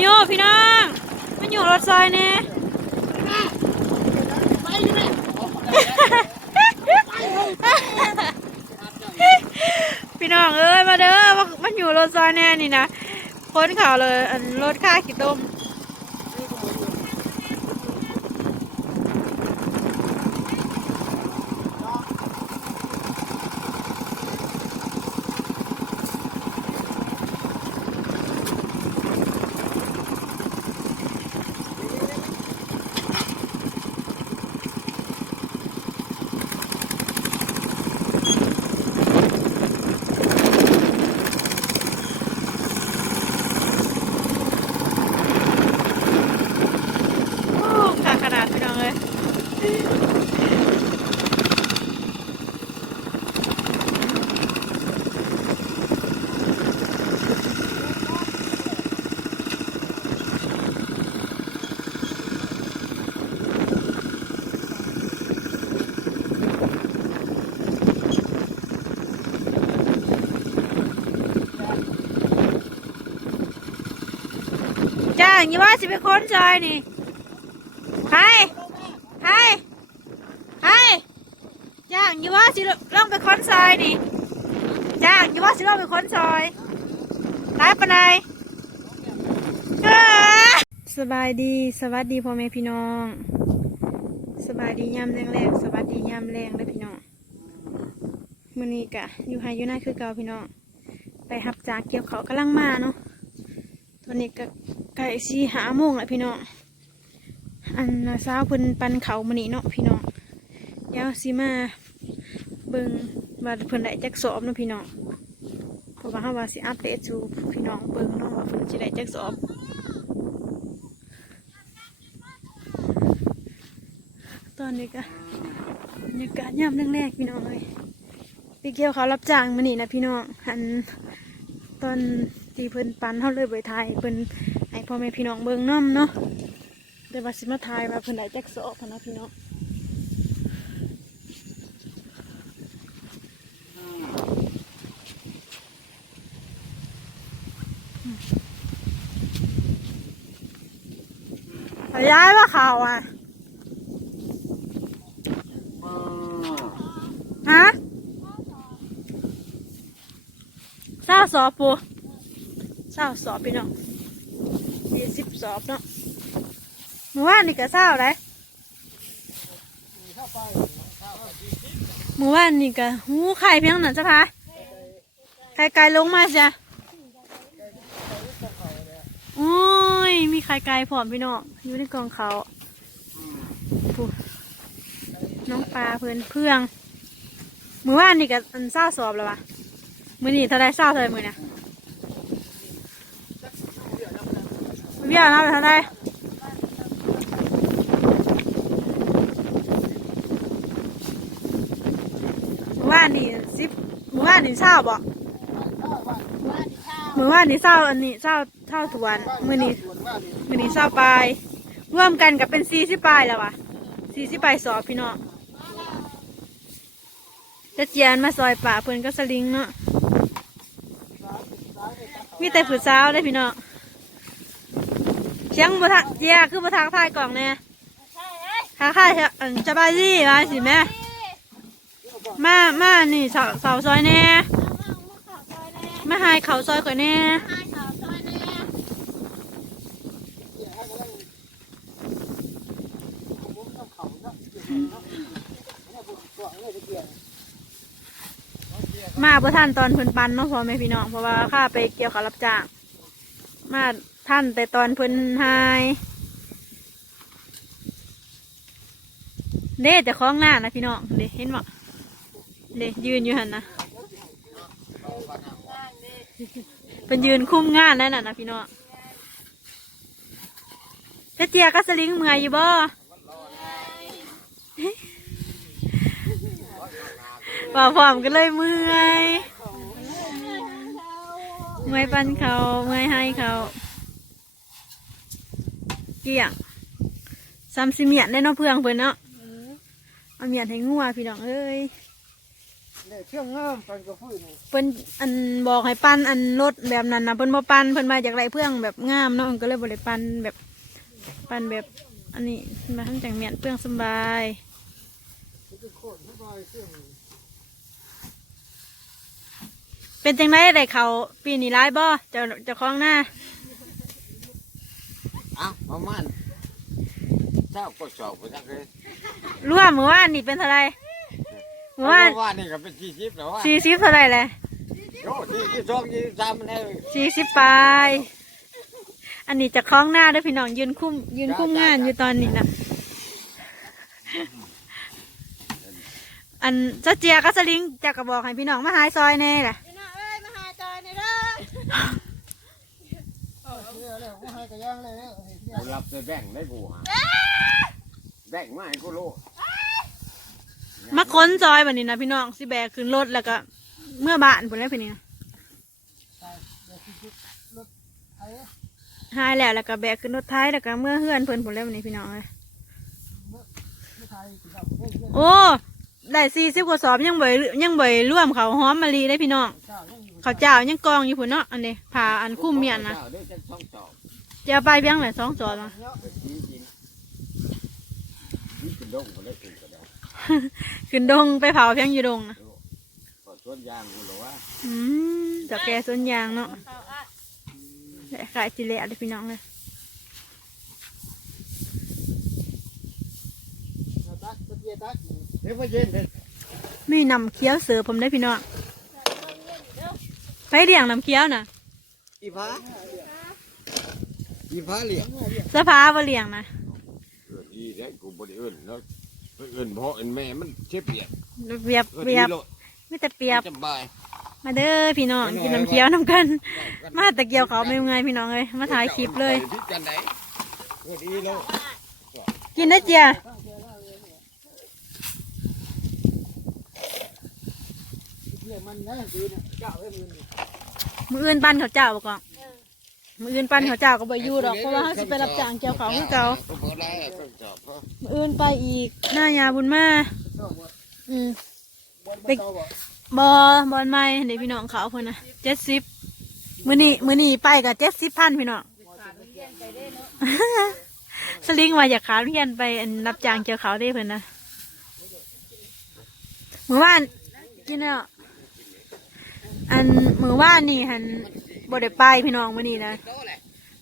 โยพี่น้องมันอยู่รถซอยเนี่ยพี่น้องเอ้ยมาเด้อมันอยู่รถซอยแน่นี่นะค้นข่าวเลยอันรถค่าขี้ต้มางยี่ว่าสิไปค้นซอยนี่ใครใครใครจ้างยู่ว่าสิลองไปค้นซอยนี่จ้างยู่ว่าสิลองไปค้นซอยร้ายปะนายเออสบายดีสวัสดีพ่อแม่พี่น้อง สบายดียามแรงๆสวัสดียามแรงเลยพี่น้องมือนี้กะอยู่ไฮยูน้าคือเก่าพี่น้อง ไปหับจากเกี่ยวเขากำลังมาเนาะตอนนี้ก็ กล้สี่หาโมงแล้วพี่น้อง อันสาวเพิ่นปันเขามานี่เนาะพี่น้องเดี๋ยวสิมาเบิ่งว่าเพิ่นได้จักสอบเนาะพี่น้องเพราะว่าเฮาว่าสิอัปเดตสู่พี่น้องเบิ่งเนาะว่าเพิ่นสิได้จักสอบตอนนี้ก็บรรยากาศยามแรกๆพี่น้องเลยไปเกียวเขารับจ้างมานี่นะพี่น้องอันตอนที่เพิ่นปันเฮาเลยไปถ่ายเพิ่น พ่อแม่พี่น้องเบิ่งน้ำเนาะเดี๋ยวว่าสิมาทายว่าเพิ่นได้จักสอบพะนะพี่น้องย้ายว่าข่าวอะฮะเศร้าสอบปูเศร้าสอบพี่น้อง สอบเนาะเมื่อวานนี่ก็เศร้าเลยเมื่อวานนี่ก็หูไข่เพียงหนั้นจ้ะพะไข่ไก่ลงมาจ้ะโอ้ยมีไข่ไก่ผอมพี่น้องอยู่ในกองเขาน้องปลาเพื่อนเพื่องเมื่อวานนี่ก็อันเศร้าสอบแล้ววะมือนี่เท่าไรเศร้าเท่าไรมือเนี่ย เบี้ยนะไปท่าไรเมื่อวานนี่สิบมือวานนี่เศร้าบ่มือวานนี่เศร้าอันนี้เศร้าเท่าทวนมือนี้มือนี้เศร้าปลายร่วมกันกับเป็นสี่สิบปลายแล้ววะสี่สิบปลายสอบพี่น้องจะเจียนมาซอยป่าเพิ่นก็สลิงเนาะมีแต่ผืดสาวเลยพี่น้อง เชียงบทักเจียคือบทักทายกล่องเนี่ยทักทายจะบายดีมาสิแม่มามานี่เสาเสาซอยแน่มาหายเขาซอยก่อนแน่มาบ่ท่านตอนเพิ่นปันเนาะพ่อแม่พี่น้องเพราะว่าข้าไปเกี่ยวกับรับจ้างมา ท่านแต่ตอนเพิ่นหายเด้แต่คล้องหน้านะพี่น้องเด้เห็นบ่เด็กยืนอยู่หันนะเป็นยืนคุ้มงานนั่นน่ะนะพี่น้องเจ๊เจียก็สลิงเมื่อยอยู่บ่ว่าพร้อมกันเลยเมื่อยเมื่อยปันเขาเมื่อยให้เขา เกี่ยงซ้ำสิเมียนได้เนาะเพื่องเพิ่อนเนาะเอาเมียนให้งัวพี่น้องเอ้ยเนี่ยเชื่องงามกันกับพื้นเพิ่นอันบอกให้ปั้นอันรถแบบนั้นนะเพิ่นบ่ปั้นเพิ่นมาจากไรเพื่องแบบงามเนาะก็เลยบ่ได้ปั้นแบบปั้นแบบอันนี้มาทำจังเมียนเปลืองสบายเป็นโคตรสบายเชื่องเป็นจังไดได้เขาปีนี้ร้ายบ่เจ้าเจ้าของหน้า ประมาณเจ้าก็สอบไปจังเลยรวมมื้อวานนี่เป็นเท่าไหร่มื้อวานว่านี่ก็เป็นสี่สิบแล้วว่าสี่สิบเท่าไหร่เลยโอ้ที่ที่สองยี่สิบสามมันให้สี่สิบปลายอันนี้เจะคล้าของหน้าเด้วยพี่น้องยืนคุ้มยืนคุ้มงานอยู่ตอนนี้นะอันเจ้าเจียก็สลิงจะกระบอกให้พี่น้องมาหายซอยแน่แหละเนี่ยแล้วว่าให้กระย่างเลยเนี่ยเห็นเนี่ย กูรับได้แบ่งได้กูหาแบ่งมาให้กูรู้มาค้นซอยแบบนี้นะพี่น้องสิแบกขึ้นรถแล้วก็ เมื่อบ้านผลแล้วพี่นี่นะเดี๋ยวคิดรถไถหายแล้วแล้วก็แบกขึ้นรถท้ายแล้วก็เมื่อเฮือนเพิ่นผลแล้ววันนี้พี่น้องเลยไม่ไทยสิครับเฮ้ยเพื่อนโอ้ได้สี่สิบกว่าสอบยังบ่อยยังบ่อยร่วมเขาวหอมมะลีได้พี่น้อง เจ้ายังอยู่เขาวเจ้ายังกองอยู่พุ่นเนาะอันนี้ผ่าอันคุ้มเมียนนะเจ้าได้จังสองสอบจะเอาไปเพียงไหนสองสอบมาเนาะเป็นจริงจริงนี่เป็นดงคนละอื่นก็ได้ขึ้นดงไปเผาเพียงอยู่ดงนะพอชวนยางกูหรอว่าอืมจะแกสวนยางเนาะและขายจิเละเลยพี่น้องเลยเอาตักตะเกียบตักเดี๋ยวมาเย็นเลยไม่นำเคี้ยวเสือผมได้พี่น้อง ไปเลี้ยงนำเคี้ยวนะอีฟ้าอีฟ้าเลี้ยงสภาว่าเลี้ยงนะเอออีได้กูบริเอิญแล้วเอิญพ่อเอิญแม่มันเจ็บเปียกเปียบเอิญเปียบอีโลดไม่แต่เปียบสบายมาเด้อพี่น้องกินน้ำเคี้ยวน้ำกัน มาแต่เกี่ยวเขาไม่ไงพี่น้องเลยมาถ่ายคลิปเลยพิกันไหนเอิญอีโลดกินได้เจีย เกียบมันนะคือเนี่ยเจ้าเอ้ยมือนี่มืออื่นปั้นเขาวเจ้าบ่ก่อนมืออื่นปั้นเขาวเจ้าก็บ่อยู่ดอกเพราะว่าเขาสิไปรับจ้างเกี่ยวเขาคือเก่าก็บ่ได้ต้องจอบเพราะมืออื่นไปอีกหน้ายาบุญมาชอบบ่อืมบอลมันเก่าบ่บอบอลไม่เด็กพี่น้องเขาเพิ่นนะเจ็ดสิบมือนี้มือนี้ไปกับเจ็ดสิบพันพี่น้องสลิงว่าอยากขาเรียนไปอันรับจ้างเกี่ยวเขาได้เพิ่นนะมือว่านกินแล้ว อันมือว่านนี่หันบ่ได้ไปพี่น้องมื้อนี้นะ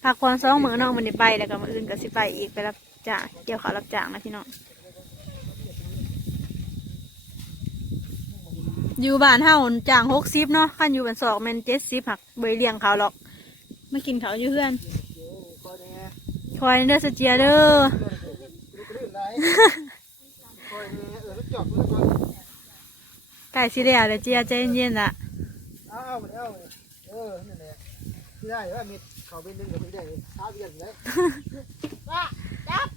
พักผ่อนสองมื้อน้องมันได้ไปแล้วก็มื้ออื่นก็สิไปอีกไปรับจ้างเกี่ยวเขาวรับจ้างนะพี่น้องอยู่บ้านเฮาจ้างหกสิบเนาะคันอยู่บ้านสองแม่นเจ็ดสิบหักเบยเลี้ยงเขาหรอกมากินเขาวอยู่เพื่อนคอยเนี่ยคอยเด้อสเจียเด้อลูกลื่นไหลคอยเนี่ยเออรถจอดรถก่อนไก่สิเดียเด้อเจียใจเย็นๆละ เอาเอาเอาเออนั่นแหละที่ได้ว่ามีเขาเป็นหนึ่งกับไม่ได้ท้าเบียดเลยว่าจับ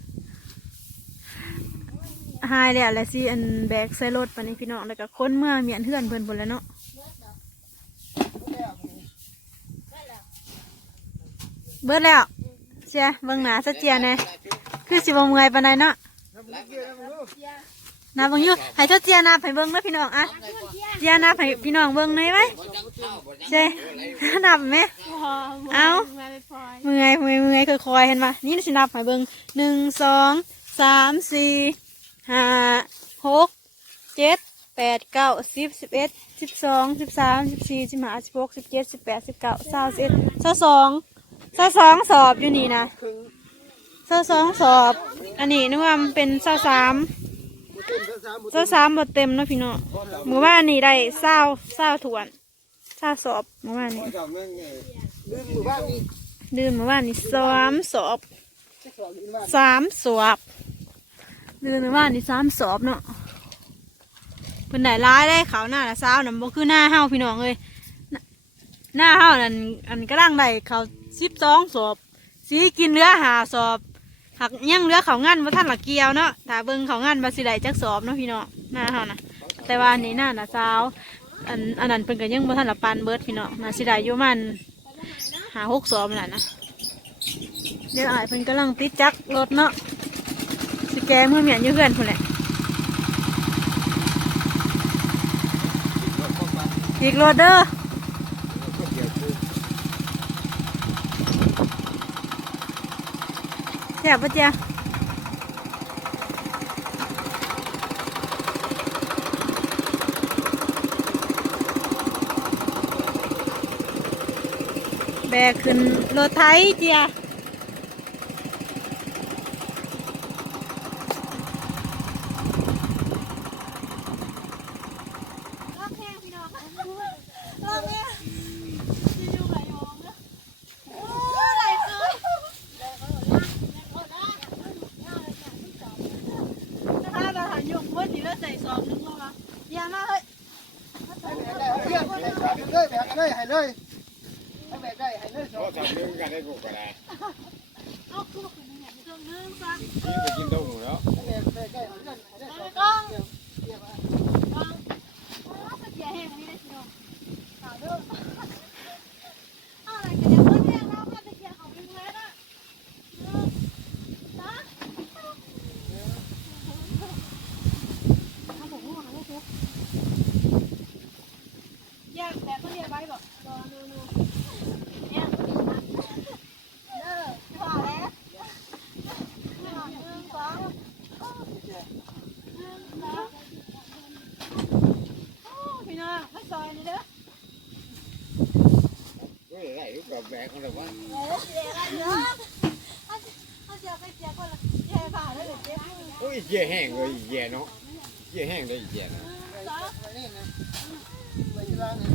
หายแล้วแล้วสิอันแบกใส่รถปานนี้พี่น้องแล้วก็คนเมื่อเมียนเพื่อนเพิ่นพุ่นแล้วเนาะเบิดแล้วเชียเบิ่งหน้าสเจียแหน่คือสิบ่เมื่อยปานใดเนาะน้ำมับเบิ่งอยู่ให้เจ้าเจียนับให้เบิ่งเด้อพี่น้องอะ เจียนับให้พี่น้องเบิ่งหน่อยไหมเจ้นับไหมเอาเมื่อยเมื่อยเมื่อยค่อยๆเห็นปะนี่สินับให้เบิ่งหนึ่งสองสามสี่ห้าหกเจ็ดแปดเก้าสิบสิบเอ็ดสิบสองสิบสามสิบสี่สิบห้าสิบหกสิบเจ็ดสิบแปดสิบเก้าสามสิบเอ็ดสาสองสาสองสอบอยู่นี่นะครึ่งสาสองสอบ อันนี้นึกว่ามันเป็นสาสามบุ เต็มสามบุสาสามบทเต็มเนาะพี่น้องเมื่อวานนี้ได้เศร้าเศร้าถวนเศร้าสอบเมื่อวานนี้เจ้าแม่งนี่ลื่นหมู่บ้านนี่ดื่มเมื่อวานนี้สามสอบจะสอนลื่นบ้านสามสอบเดือนว่านี่สามสอบเนาะเพิ่นได้ร้ายได้ขาวหน้าละสาวนั่นบ่คือหน้าเฮาพี่น้องเอ้ยหน้าหน้าเฮานั่นอันกระด้างได้เขาสิบสองสอบสีกินเนื้อหาสอบ หักยังเหลือเขางันว่าท่านหละเกียวเนาะถ้าเบิ่งเขางันบาสิได้จักสอบเนาะพี่เน้องหน้าเฮานะแต่ว่าอันนี้หน้าละสาวอันอันนั้นเพิ่นก็ยังบ่ทันละปานเบิดพี่เน้องน่าสิได้อยู่มันหาหกสอบนั่นแหละนะเดี๋ยวอายเพิ่นกำลังติดจักรรถเนาะสแกมือเหมียนอยู่เพื่อนพุ่นแหละอีกรถเด้อ ก็เดี๋ยวกู แซ่บปะเจ้าแบกขึ้นรถไถเจียรอบแห้งพี่น้องรอบแห้งอยู่ไหลมองนะโอ้ไหลเลย ถ้าเราหายุกเมื่อนี้เราใส่ซองนึงแล้วนะอย่ามาเฮ้ย ให้แบกได้ให้เพื่อนเลยแบกเลยให้เลยให้แบกได้ให้เลยส เพ อง ราะทำเรื่องกันให้กูก็ได้ เอาคู่กันเนี่ยเครื่องนึงซะ กินไปกินต้มแล้ว ให้แบกแบกได้ให้เลยให้เลยสอง กล้อง เดี๋ยวเดี๋ยว กล้องโอ้ตะเกียบแห้งนี่ได้สิโยข่าวเด้อเอาอะไรกันเนี่ยเพื่อนแห้งเราตะเกียบของมึงแล้วนะนะเอาผมว่าเอาผมยากแต่ก็เรียกไว้บอกรอนูนูเนี่ยเด้อพอแล้วหนึ่งสองพี่น้องมา ซอยนี่เด้อเฮ้ยไรลูกกับแบกเขาเลยว่าเดี๋ยวเดี๋ยวเดี๋ยวเขาเจียวไปเจียวคนละเจียวผ่าแล้วเดี๋ยวเจียวโอ้ยเหี้ยแห้งเลยเหี้ยเนาะเหี้ยแห้งเลยเหี้ยนะสองไปนี่นะไปที่ร้านนี่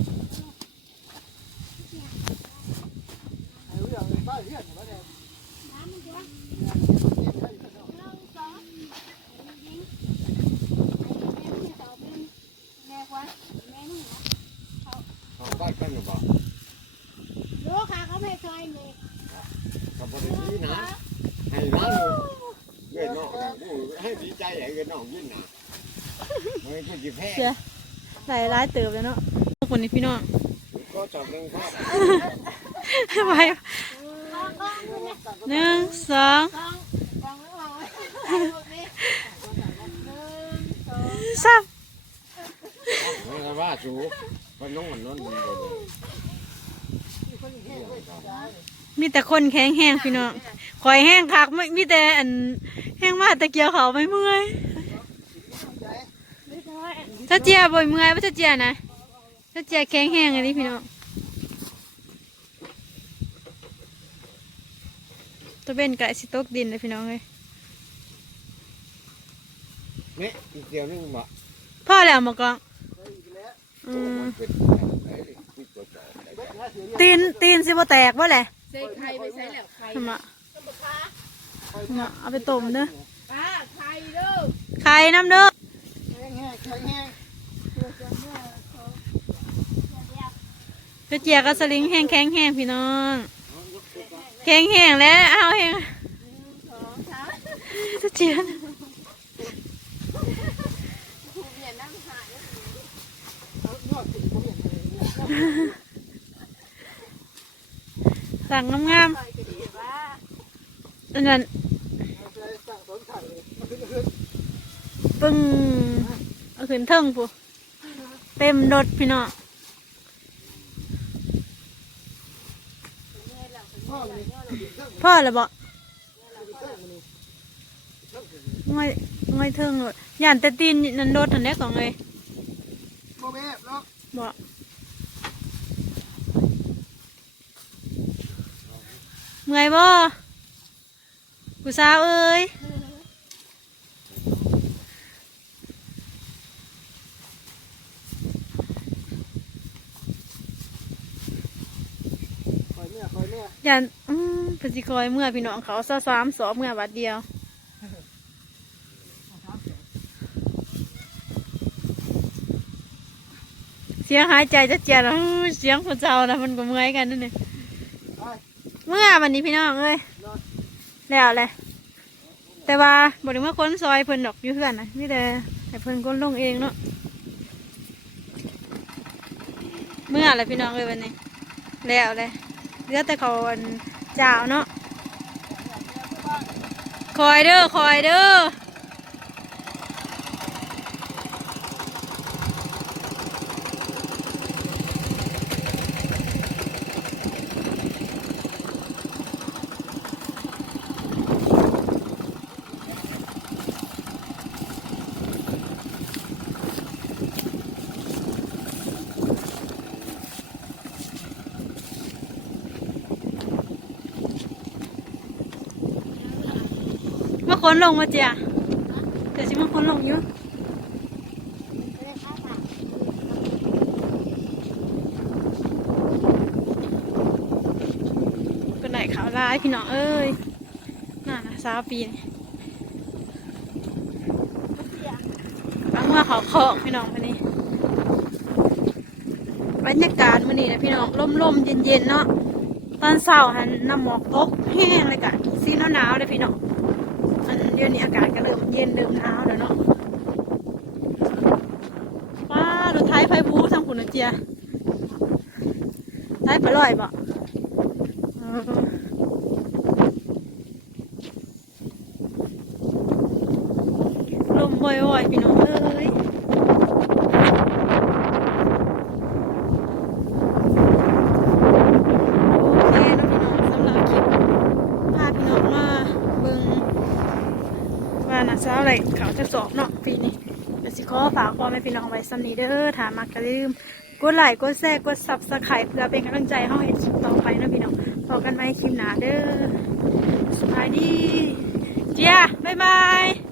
ให้เรื่องบ้านเรื่องมาเนี่ย น้ำมันเจียว เดี๋ยวเดี๋ยวเดี๋ยวเดี๋ยว หนึ่งสองยิงไอ้แม่ที่สาวเป็นแม่ควันแม่นี่นะ เขา บ้านกันหรือเปล่าลูกค้าเขาไม่เคยมีกับบริษัทนะให้ร้านเลยเงินนอกนะกูให้ดีใจให้เงินนอกยิ่งนะเฮ้ยกูจะแพ้หลายร้ายเติบแล้วเนาะคนนี้พี่น้องก็จบเรื่องข้าวไปหนึ่งสองสามไม่ว่าสู มันน้องมันนอนมันบ่ได้มีแต่คนแข็งแห้งพี่น้องคอยแห้งคักไม่มีแต่อันแห้งมากตะเกียวเขาไม่เมื่อยถ้าเจียบ่อยเมื่อยว่าถ้าเจียนะถ้าเจียแข็งแห้งอันนี้พี่น้องตัวเป็นไก่สิตกดินเลยพี่น้องเลยเนี่ยอีกเดียวนึงบ่พ่อแล้วหมากองอืมเป็นไอ้ที่ ตัวจ่อตีนตีนสิบ่แตกบ่แหละใส่ไข่ไปใส่แล้วไข่ทำมามาเอาไปต้มเด้อป้าไข่เด้อไข่น้ำเด้อแห้งแห้งแห้งแห้งก็เจียกับสลิงแห้งแข็งแห้งพี่น้องแข็งแห้งแล้วเอาแห้งจะเจียนยอดติดผมเห็นเลย สั่งงามๆอันนั้นสั่งสนไข่เลยมันขึ้นขึ้นปึ้งเอาขึ้นเทิงปูเต็มรถพี่น้องพ่อเลยพ่อละบ่ง่อยง่อยเทิงรถย่านแต่ตีนนันรถทันได้ของเลยโมแม่เนาะบ่ เมื่อยบ่กูสาวเอ้ยคอยแม่คอยแม่ย่านอืมเพนสิคอยเมื่อพี่น้องเขาซะสามสอบเมื่อบัดเดียวเสียงหายใจจะเจียนอู้เสียงคนเจ้านะมันก็เมื่อยกันนั่นนี่ไป เมื่อวันนี้พี่น้องเอ้ยแล้วเลยแต่ว่าบริเมื่อคนซอยเพิ่นดอกอยู่เพื่อนนะนี่แต่ให้เพิ่นคนลงเองเนาะเมื่ออะไรพี่น้องเอ้ยวันนี้ แล้วเลยเลือแต่เขาเจ้าเนาะคอยเด้อคอยเด้อ คนลงมาเจียเดี๋ยวสิมาคนลงอยู่ก็ไหนขาวร้ายพี่น้องเอ้ยน่านะสาวปีนี่ฟังว่าเขาเคาะพี่น้องมานี่บรรยากาศมันนี่นะพี่น้องร่มๆเย็นๆเนาะตอนเช้าหันน้ำหมอกตกแห้งเลยกะซีหนาวๆเลยพี่น้อง เดี๋ยวนี้อากาศก็เริ่มเย็นเริ่มหนาวแล้วเนาะว้ารถไทยไฟบูทางขุนเจียไทยไปลอยบ่ลมบ่อยๆพี่น้องเอ้ยโอเคนะพี่น้องสำหรับคลิปพาพี่น้องมาเบิ่ง ว่านะเช้าอะไรเขาจะสอบเนาะปีนี้เดี๋ยวสิขอ ฝากพ่อแม่พี่น้องไว้สำนีเด้อถามมากก็ลืมกดไลค์กดแชร์กดซับสไครต์เพื่อเป็นกำลังใจให้เราเห็นคลิปต่อไปนะพี่น้องพบกันใหม่คลิปหน้าเด้อสบายดีเจียบ๊ายบาย